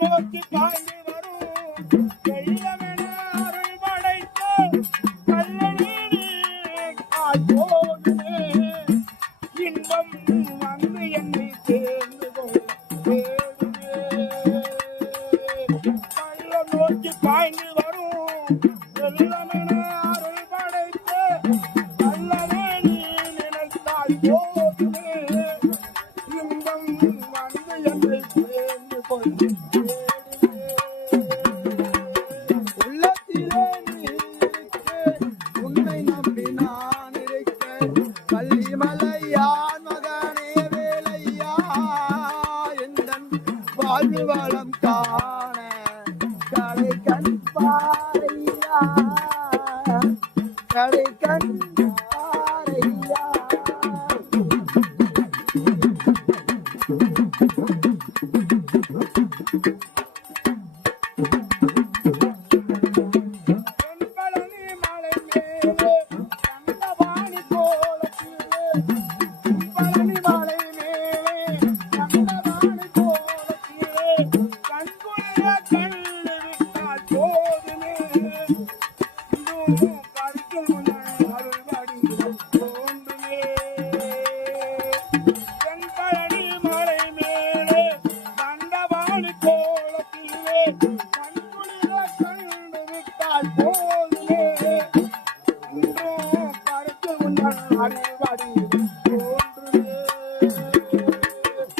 நோக்கி பாய்ந்து வரும் வெள்ளமென அருள் படைத்த கல்லணி போதுமே இன்பம் வந்து என்னை சேர்ந்து பள்ளம் நோக்கி பாய்ந்து வரும் வெள்ளமென அருள் படைத்த கல்லணி நினைத்தால் போதுமே இன்பம் வந்து என்னை சேர்ந்து கொண்டு உள்ளத்திலே நீ இருக்க உன்னை நம்பி நான் இருக்க பள்ளிமலையான் மகனே வேலையா எந்தன் வாழ்வு வளம் காண கடை கண் பாறையா கடை கண் பாறையா